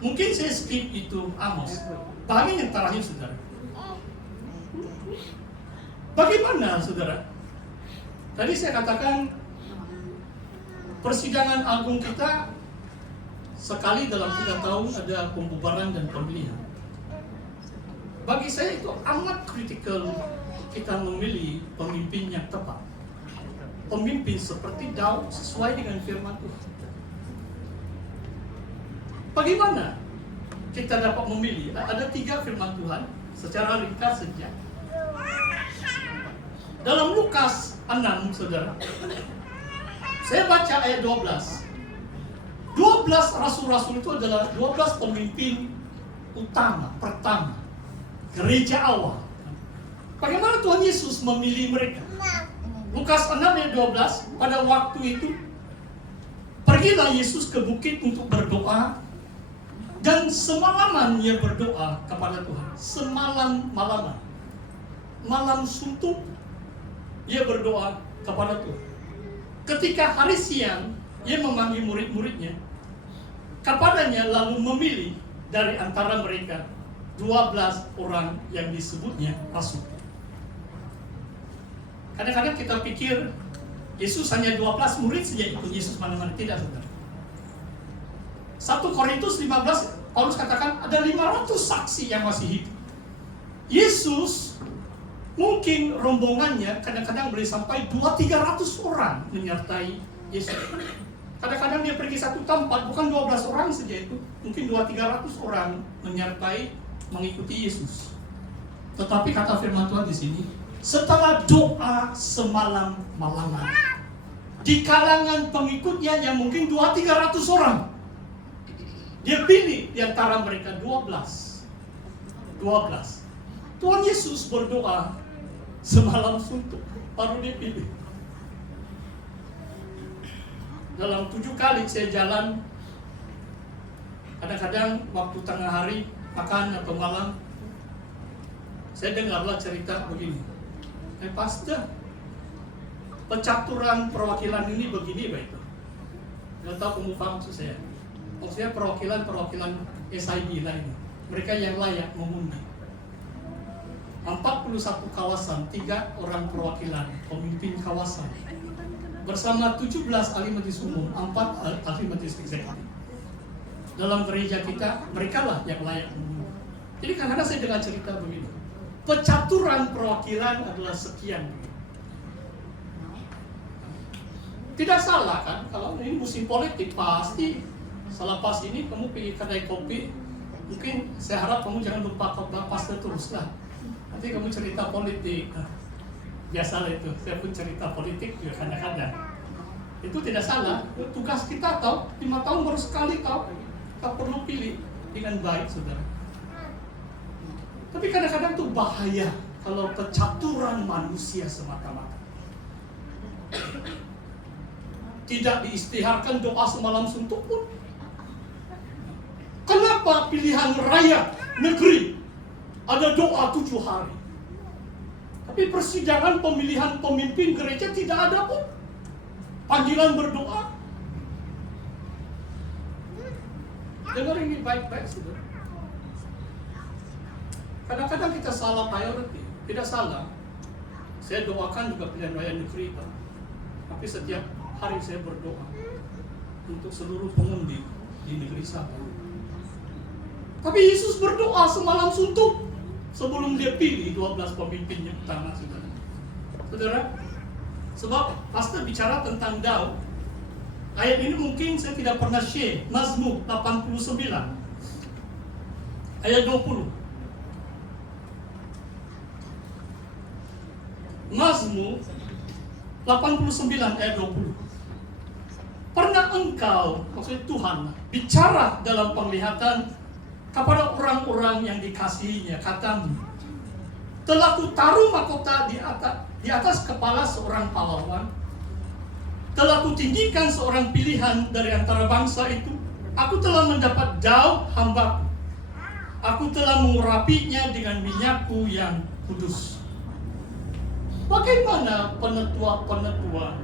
Mungkin saya skip itu Amos. Bagian yang terakhir, saudara. Bagaimana, saudara? Tadi saya katakan persidangan agung kita sekali dalam 3 tahun ada pembubaran dan pemilihan. Bagi saya itu amat kritikal kita memilih pemimpin yang tepat. Pemimpin seperti Daud sesuai dengan firman Tuhan. Bagaimana kita dapat memilih? Ada 3 firman Tuhan secara ringkas saja. Dalam Lukas 6, saudara, saya baca ayat 12. 12 rasul-rasul itu adalah 12 pemimpin utama, pertama, gereja awal. Bagaimana Tuhan Yesus memilih mereka? Lukas 6 ayat 12, pada waktu itu pergilah Yesus ke bukit untuk berdoa, dan semalaman ia berdoa kepada Tuhan. Semalam-malaman, malam suntuk, ia berdoa kepada Tuhan. Ketika hari siang, ia memanggil murid-muridnya kepadanya, lalu memilih dari antara mereka 12 orang yang disebutnya rasul. Kadang-kadang kita pikir Yesus hanya 12 murid saja ikut Yesus mana-mana. Tidak, saudara. 1 Korintus 15, Paulus katakan ada 500 saksi yang masih hidup. Yesus mungkin rombongannya kadang-kadang boleh sampai 200-300 orang menyertai Yesus. Kadang-kadang dia pergi satu tempat, bukan 12 orang saja itu, mungkin 200-300 orang menyertai, mengikuti Yesus. Tetapi kata firman Tuhan di sini, setelah doa semalam-malaman, di kalangan pengikutnya yang mungkin 200-300 orang, dia pilih di antara mereka 12. Tuhan Yesus berdoa semalam suntuk, baru dia pilih. Dalam 7 kali saya jalan, kadang-kadang waktu tengah hari, makan atau malam, saya dengarlah cerita begini. Pastor, pencaturan perwakilan ini begini baik. Nggak tahu kamu paham maksud saya. Maksudnya perwakilan SID lah ini. Mereka yang layak mengundi. 41 kawasan, 3 orang perwakilan, pemimpin kawasan. Bersama 17 ahli majelis umum, 4 ahli majelis eksekutif. Dalam gereja kita, mereka lah yang layak mengundi. Jadi kadang-kadang saya dengar cerita begini. Pencaturan perwakilan adalah sekian. Tidak salah kan, kalau ini musim politik pasti selepas ini kamu pergi kedai kopi, mungkin saya harap kamu jangan lupa khotbah pastor teruslah. Nanti kamu cerita politik. Biasalah itu, saya pun cerita politik juga kadang-kadang. Itu tidak salah, tugas kita tahu, 5 tahun baru sekali tahu. Kita perlu pilih dengan baik, saudara. Tapi kadang-kadang itu bahaya kalau pencaturan manusia semata-mata. Tidak diistiharkan doa semalam suntuk pun. Kenapa pilihan raya negeri ada doa 7 hari? Tapi persidangan pemilihan pemimpin gereja tidak ada pun. Panggilan berdoa. Dengar ini baik-baik, saudara. Kadang-kadang kita salah priority. Tidak salah. Saya doakan juga pilihan raya negeri itu. Tapi setiap hari saya berdoa untuk seluruh pengundi di negeri Sabah. Tapi Yesus berdoa semalam suntuk sebelum dia pilih 12 pemimpinnya utama, saudara. Saudara, sebab pastor bicara tentang Daud. Ayat ini mungkin saya tidak pernah share. Mazmur 89 ayat 20. Mazmur 89 ayat 20. Pernah engkau, maksudnya Tuhan, bicara dalam penglihatan kepada orang-orang yang dikasihinya, katamu, telah kutaruh mahkota di atas kepala seorang pahlawan, telah kutinggikan seorang pilihan dari antara bangsa itu. Aku telah mendapat Daud hambaku, aku telah mengurapinya dengan minyakku yang kudus. Bagaimana penetua-penetua,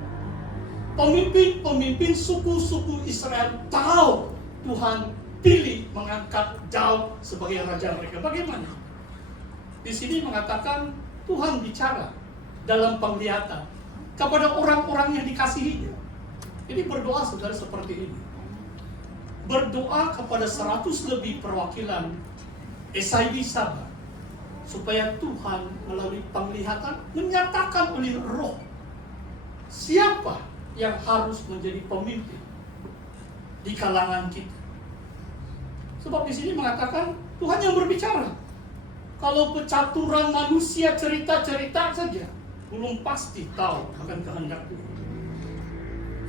pemimpin-pemimpin suku-suku Israel tahu Tuhan pilih mengangkat Daud sebagai raja mereka. Bagaimana? Di sini mengatakan Tuhan bicara dalam penglihatan kepada orang-orang yang dikasihinya. Jadi berdoa saudara seperti ini. Berdoa kepada 100 lebih perwakilan SID Sabah, supaya Tuhan melalui penglihatan menyatakan oleh roh siapa yang harus menjadi pemimpin di kalangan kita. Sebab di sini mengatakan Tuhan yang berbicara. Kalau pencaturan manusia cerita-cerita saja, belum pasti tahu akan kehendak Tuhan.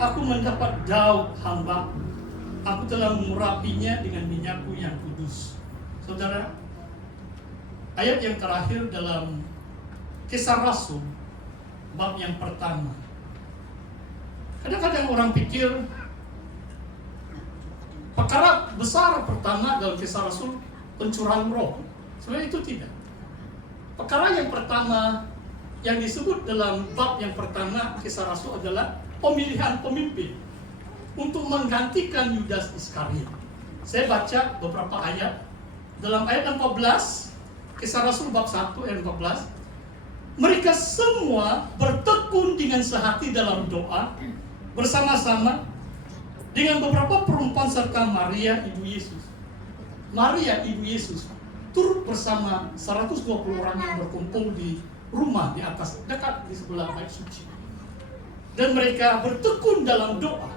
Aku mendapat Daud hamba, aku telah mengurapinya dengan minyakku yang kudus. Saudara, ayat yang terakhir dalam Kisah Rasul bab yang pertama. Kadang-kadang orang pikir perkara besar pertama dalam Kisah Rasul pencurahan roh. Sebenarnya itu tidak. Perkara yang pertama yang disebut dalam bab yang pertama Kisah Rasul adalah pemilihan pemimpin untuk menggantikan Yudas Iskariot. Saya baca beberapa ayat. Dalam ayat 14, Kisah Rasul bab 1 ayat 14, mereka semua bertekun dengan sehati dalam doa bersama-sama dengan beberapa perempuan serta Maria ibu Yesus. Maria ibu Yesus turut bersama 120 orang yang berkumpul di rumah di atas dekat di sebelah bait suci. Dan mereka bertekun dalam doa.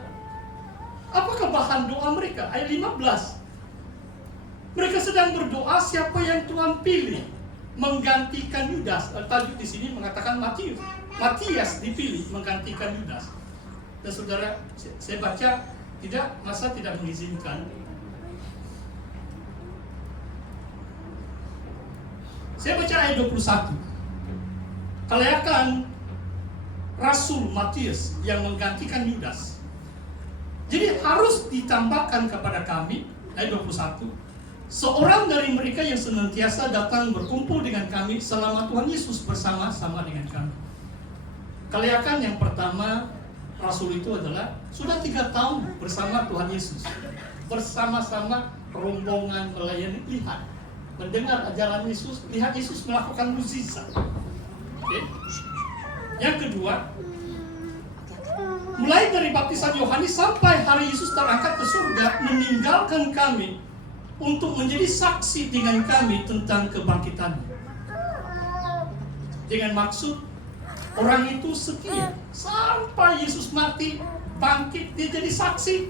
Apakah bahan doa mereka? Ayat 15. Mereka sedang berdoa siapa yang Tuhan pilih menggantikan Yudas. Tajuk di sini mengatakan Matius. Matias dipilih menggantikan Yudas. Dan saudara, saya baca masa tidak mengizinkan. Saya baca ayat 21. Kelayakan Rasul Matius yang menggantikan Yudas. Jadi harus ditambahkan kepada kami, ayat 21, seorang dari mereka yang senantiasa datang berkumpul dengan kami selama Tuhan Yesus bersama-sama dengan kami. Kelayakan yang pertama Rasul itu adalah sudah 3 tahun bersama Tuhan Yesus, bersama-sama rombongan melayani, lihat, mendengar ajaran Yesus, lihat Yesus melakukan mukjizat. Okay. Yang kedua, mulai dari baptisan Yohanes sampai hari Yesus terangkat ke surga, meninggalkan kami untuk menjadi saksi dengan kami tentang kebangkitannya. Dengan maksud orang itu setia sampai Yesus mati, bangkit, dia jadi saksi.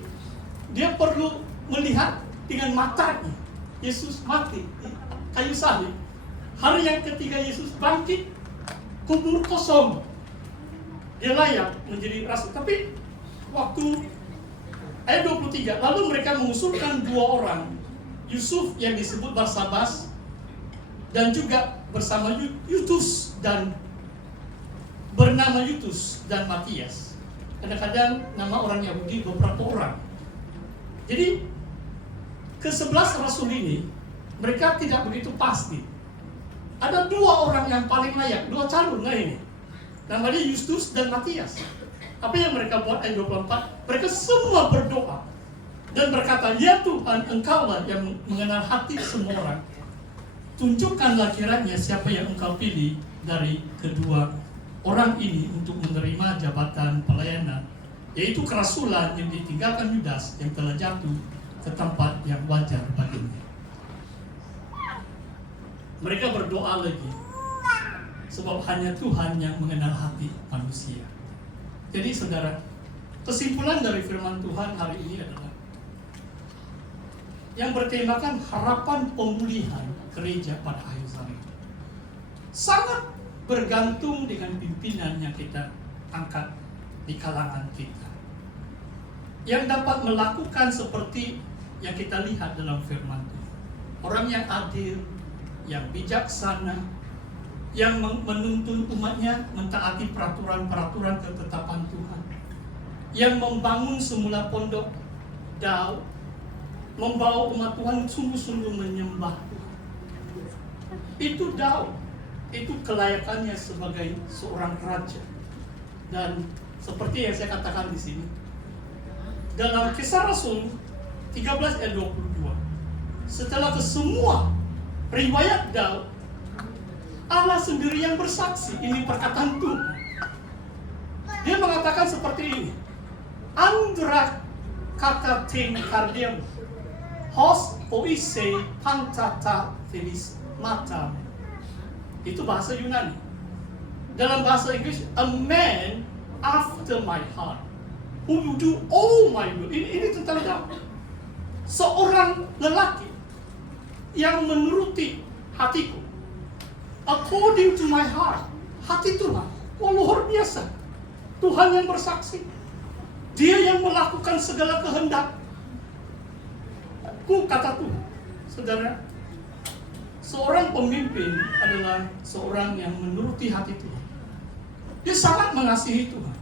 Dia perlu melihat dengan matanya Yesus mati di kayu salib. Hari yang ketiga Yesus bangkit, kubur kosong. Dia layak menjadi rasul. Tapi waktu ayat 23, lalu mereka mengusulkan 2 orang, Yusuf yang disebut Barsabas dan juga bersama Yutus dan bernama Yutus dan Matias. Kadang-kadang nama orang Yahudi beberapa orang. Jadi ke-11 rasul ini mereka tidak begitu pasti. Ada 2 orang yang paling layak, 2 calon ini. Namanya Justus dan Matias. Apa yang mereka buat ayat 24? Mereka semua berdoa dan berkata, ya Tuhan, Engkaulah yang mengenal hati semua orang. Tunjukkanlah kiranya siapa yang Engkau pilih dari kedua orang ini untuk menerima jabatan pelayanan, yaitu kerasulan yang ditinggalkan Yudas yang telah jatuh ke tempat yang wajar baginya. Mereka berdoa lagi, sebab hanya Tuhan yang mengenal hati manusia. Jadi saudara, kesimpulan dari firman Tuhan hari ini adalah yang bertemakan harapan pemulihan gereja pada akhir zaman. Sangat bergantung dengan pimpinan yang kita angkat di kalangan kita, yang dapat melakukan seperti yang kita lihat dalam firman Tuhan. Orang yang adil, yang bijaksana, yang menuntun umatnya mentaati peraturan-peraturan ketetapan Tuhan, yang membangun semula pondok Daud, membawa umat Tuhan sungguh-sungguh menyembah Tuhan. Itu Daud, itu kelayakannya sebagai seorang raja. Dan seperti yang saya katakan di sini, dalam Kisah Rasul 13 ayat 22, setelah ke semua riwayat Daud, Allah sendiri yang bersaksi. Ini perkataan Tuhan. Dia mengatakan seperti ini. Andra kakating kardiam hos oise pantata felis mata. Itu bahasa Yunani. Dalam bahasa Inggris, a man after my heart, who will do all my will. Ini tentang Daud. Seorang lelaki yang menuruti hatiku, according to my heart. Hati Tuhan, luar biasa. Tuhan yang bersaksi. Dia yang melakukan segala kehendakku, kata Tuhan. Saudara, seorang pemimpin adalah seorang yang menuruti hati Tuhan. Dia sangat mengasihi Tuhan.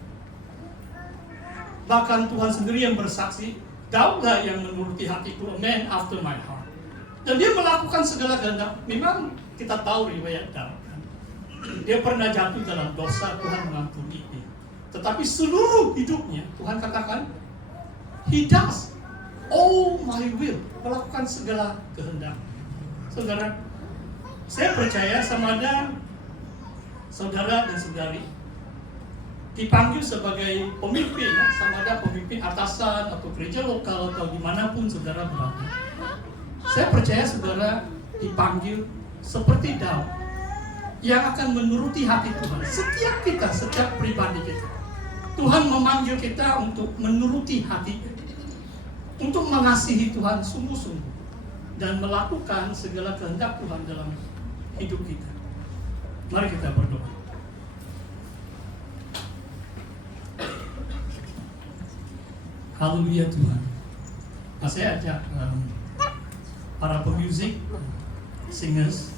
Bahkan Tuhan sendiri yang bersaksi, Daudlah yang menuruti hatiku, a man after my heart. Dan dia melakukan segala kehendak. Memang kita tahu riwayat Daud. Dia pernah jatuh dalam dosa, Tuhan mengampuni dia. Tetapi seluruh hidupnya, Tuhan katakan, He does all my will, melakukan segala kehendak. Saudara, saya percaya sama ada saudara dan saudari dipanggil sebagai pemimpin, sama ada pemimpin atasan atau gereja lokal atau dimanapun saudara berada. Saya percaya saudara dipanggil seperti Daud yang akan menuruti hati Tuhan. Setiap kita, setiap pribadi kita, Tuhan memanggil kita untuk menuruti hati, untuk mengasihi Tuhan sungguh-sungguh dan melakukan segala kehendak Tuhan dalam hidup kita. Mari kita berdoa. Haleluya Tuhan. Saya ajak para pemusik, singers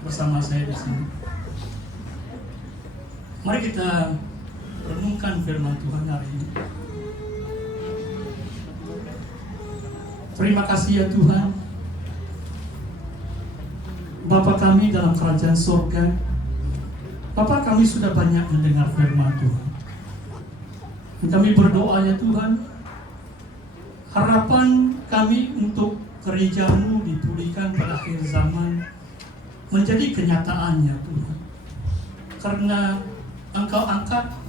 bersama saya di sini. Mari kita renungkan firman Tuhan hari ini. Terima kasih ya Tuhan, Bapa kami dalam kerajaan surga. Bapa, kami sudah banyak mendengar firman Tuhan. Kami berdoa ya Tuhan, harapan kami untuk gereja-Mu dipulihkan pada akhir zaman menjadi kenyataan ya Tuhan. Karena Engkau angkat di